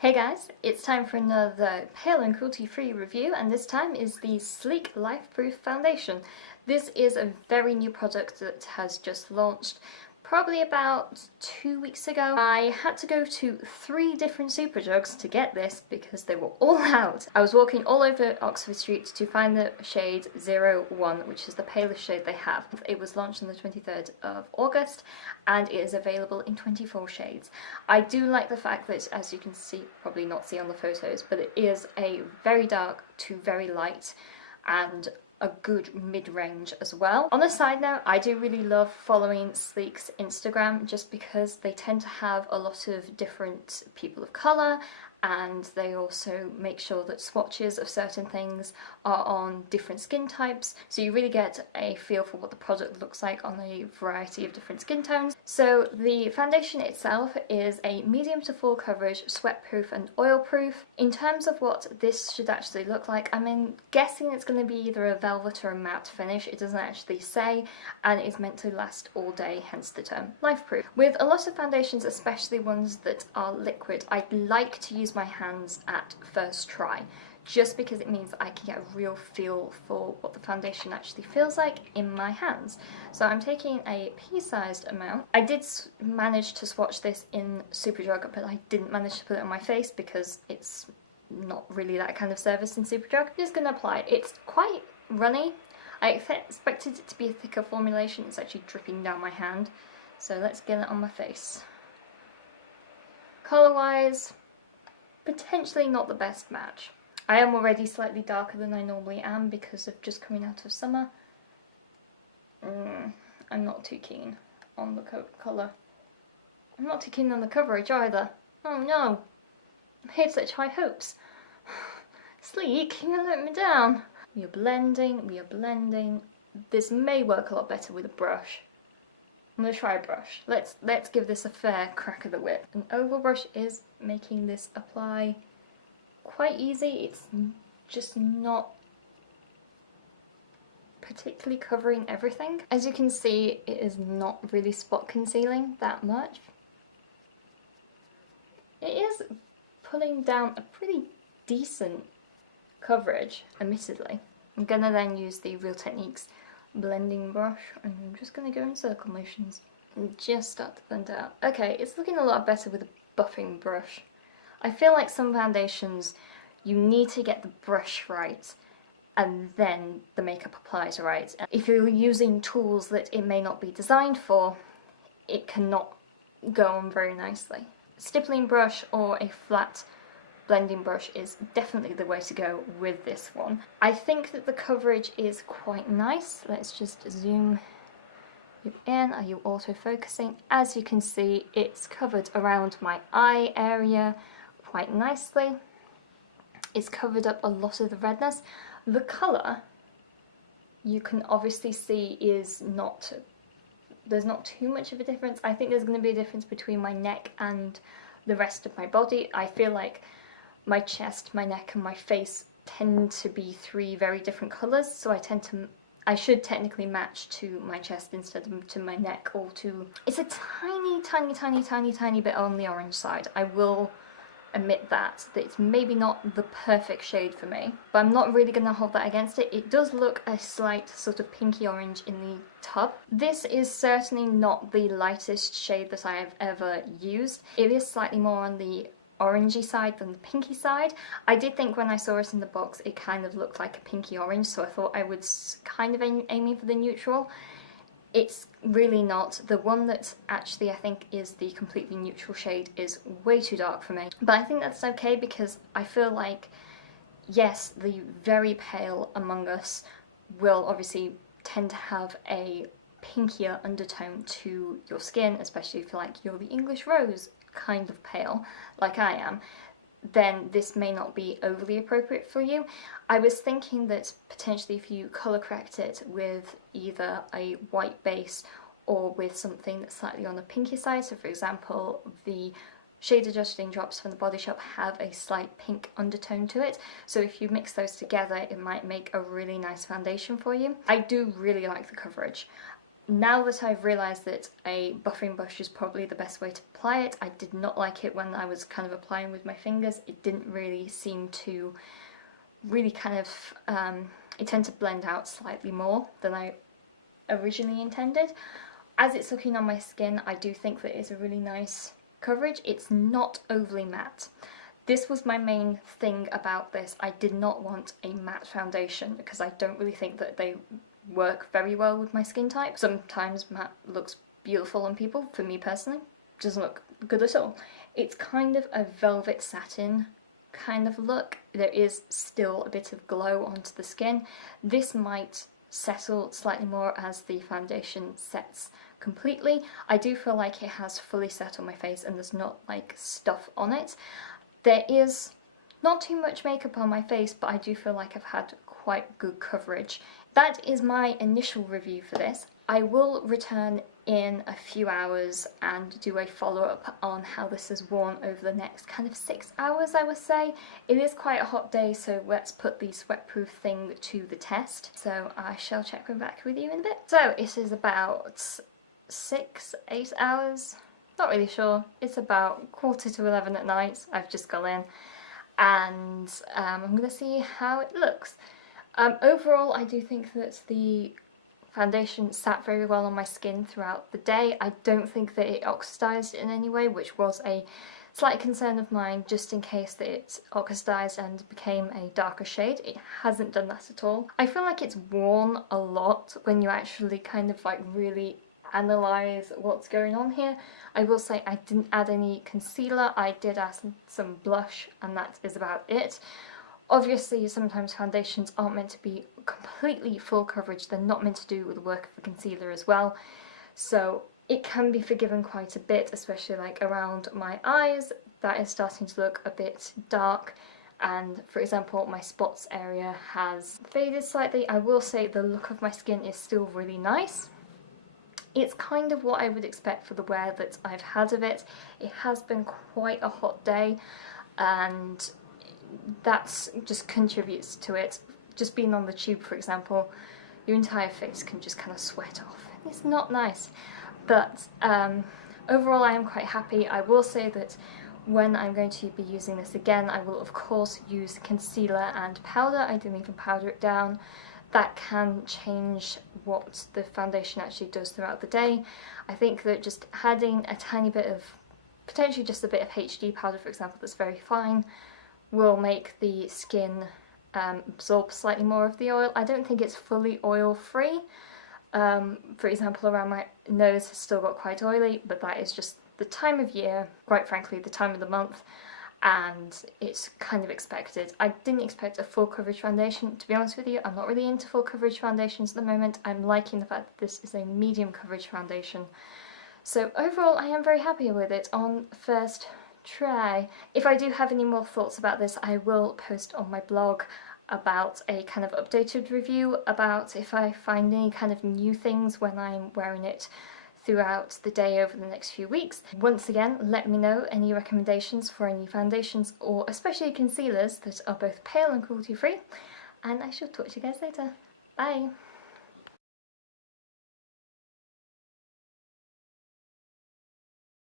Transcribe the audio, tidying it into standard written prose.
Hey guys, it's time for another pale and cruelty-free review, and this time is the Sleek Life-Proof Foundation. This is a very new product that has just launched probably about 2 weeks ago. I had to go to 3 different Superdrugs to get this because they were all out. I was walking all over Oxford Street to find the shade 01, which is the palest shade they have. It was launched on the 23rd of August and it is available in 24 shades. I do like the fact that, as you can see, probably not see on the photos, but it is a very dark to very light and a good mid-range as well. On a side note, I do really love following Sleek's Instagram just because they tend to have a lot of different people of colour, and they also make sure that swatches of certain things are on different skin types, so you really get a feel for what the product looks like on a variety of different skin tones. So the foundation itself is a medium to full coverage, sweat-proof and oil-proof. In terms of what this should actually look like, I'm guessing it's going to be either a velvet or a matte finish. It doesn't actually say, and it's meant to last all day, hence the term life-proof. With a lot of foundations, especially ones that are liquid, I like to use my hands at first try, just because it means I can get a real feel for what the foundation actually feels like in my hands. So I'm taking a pea-sized amount. I did manage to swatch this in Superdrug, but I didn't manage to put it on my face because it's not really that kind of service in Superdrug. I'm just going to apply it. It's quite runny. I expected it to be a thicker formulation. It's actually dripping down my hand. So let's get it on my face. Colour-wise, potentially not the best match. I am already slightly darker than I normally am because of just coming out of summer. I'm not too keen on the colour. I'm not too keen on the coverage either. Oh no, I had such high hopes. Sleek, you're gonna let me down. We are blending. This may work a lot better with a brush. I'm gonna try a brush. Let's give this a fair crack of the whip. An oval brush is making this apply quite easy. It's just not particularly covering everything. As you can see, it is not really spot concealing that much. It is pulling down a pretty decent coverage, admittedly. I'm gonna then use the Real Techniques blending brush, and I'm just going to go in circle motions and just start to blend it out. Okay, it's looking a lot better with a buffing brush. I feel like some foundations, you need to get the brush right and then the makeup applies right. If you're using tools that it may not be designed for, it cannot go on very nicely. Stippling brush or a flat blending brush is definitely the way to go with this one. I think that the coverage is quite nice. Let's just zoom you in. Are you auto-focusing? As you can see, it's covered around my eye area quite nicely. It's covered up a lot of the redness. The colour, you can obviously see, is not, there's not too much of a difference. I think there's going to be a difference between my neck and the rest of my body. I feel like my chest, my neck and my face tend to be 3 very different colours, so I should technically match to my chest instead of to my neck or to... It's a tiny bit on the orange side. I will admit that it's maybe not the perfect shade for me, but I'm not really going to hold that against it. It does look a slight sort of pinky orange in the tub. This is certainly not the lightest shade that I have ever used. It is slightly more on the orangey side than the pinky side. I did think when I saw it in the box it kind of looked like a pinky orange, so I thought I would kind of aiming for the neutral. It's really not. The one that actually I think is the completely neutral shade is way too dark for me. But I think that's okay because I feel like, yes, the very pale among us will obviously tend to have a pinkier undertone to your skin, especially if you like you're the English rose kind of pale like I am, then this may not be overly appropriate for you. I was thinking that potentially if you colour correct it with either a white base or with something that's slightly on the pinky side, so for example the shade adjusting drops from the Body Shop have a slight pink undertone to it, so if you mix those together it might make a really nice foundation for you. I do really like the coverage. Now that I've realised that a buffing brush is probably the best way to apply it, I did not like it when I was kind of applying with my fingers. It didn't really seem to really kind of, it tended to blend out slightly more than I originally intended. As it's looking on my skin, I do think that it's a really nice coverage. It's not overly matte. This was my main thing about this. I did not want a matte foundation because I don't really think that they work very well with my skin type. Sometimes matte looks beautiful on people. For me personally, it doesn't look good at all. It's kind of a velvet satin kind of look. There is still a bit of glow onto the skin. This might settle slightly more as the foundation sets completely. I do feel like it has fully set on my face and there's not like stuff on it. There is not too much makeup on my face, but I do feel like I've had quite good coverage. That is my initial review for this. I will return in a few hours and do a follow-up on how this is worn over the next kind of 6 hours, I would say. It is quite a hot day, so let's put the sweatproof thing to the test. So I shall check back with you in a bit. So it is about 6-8 hours. Not really sure. It's about 10:45 at night. I've just gone in and I'm going to see how it looks. Overall, I do think that the foundation sat very well on my skin throughout the day. I don't think that it oxidized in any way, which was a slight concern of mine, just in case that it oxidized and became a darker shade. It hasn't done that at all. I feel like it's worn a lot when you actually kind of like really analyze what's going on here. I will say I didn't add any concealer. I did add some blush and that is about it. Obviously, sometimes foundations aren't meant to be completely full coverage. They're not meant to do the work of a concealer as well. So it can be forgiven quite a bit, especially like around my eyes. That is starting to look a bit dark. And for example, my spots area has faded slightly. I will say the look of my skin is still really nice. It's kind of what I would expect for the wear that I've had of it. It has been quite a hot day and that just contributes to it. Just being on the tube, for example, your entire face can just kind of sweat off. It's not nice. But overall I am quite happy. I will say that when I'm going to be using this again, I will of course use concealer and powder. I didn't even powder it down. That can change what the foundation actually does throughout the day. I think that just adding a tiny bit of, potentially just a bit of HD powder, for example, that's very fine, will make the skin absorb slightly more of the oil. I don't think it's fully oil free. For example, around my nose has still got quite oily, but that is just the time of year, quite frankly, the time of the month, and it's kind of expected. I didn't expect a full coverage foundation, to be honest with you. I'm not really into full coverage foundations at the moment. I'm liking the fact that this is a medium coverage foundation. So overall, I am very happy with it on first try. If I do have any more thoughts about this, I will post on my blog about a kind of updated review about if I find any kind of new things when I'm wearing it throughout the day over the next few weeks. Once again, let me know any recommendations for any foundations or especially concealers that are both pale and cruelty free, and I shall talk to you guys later. Bye!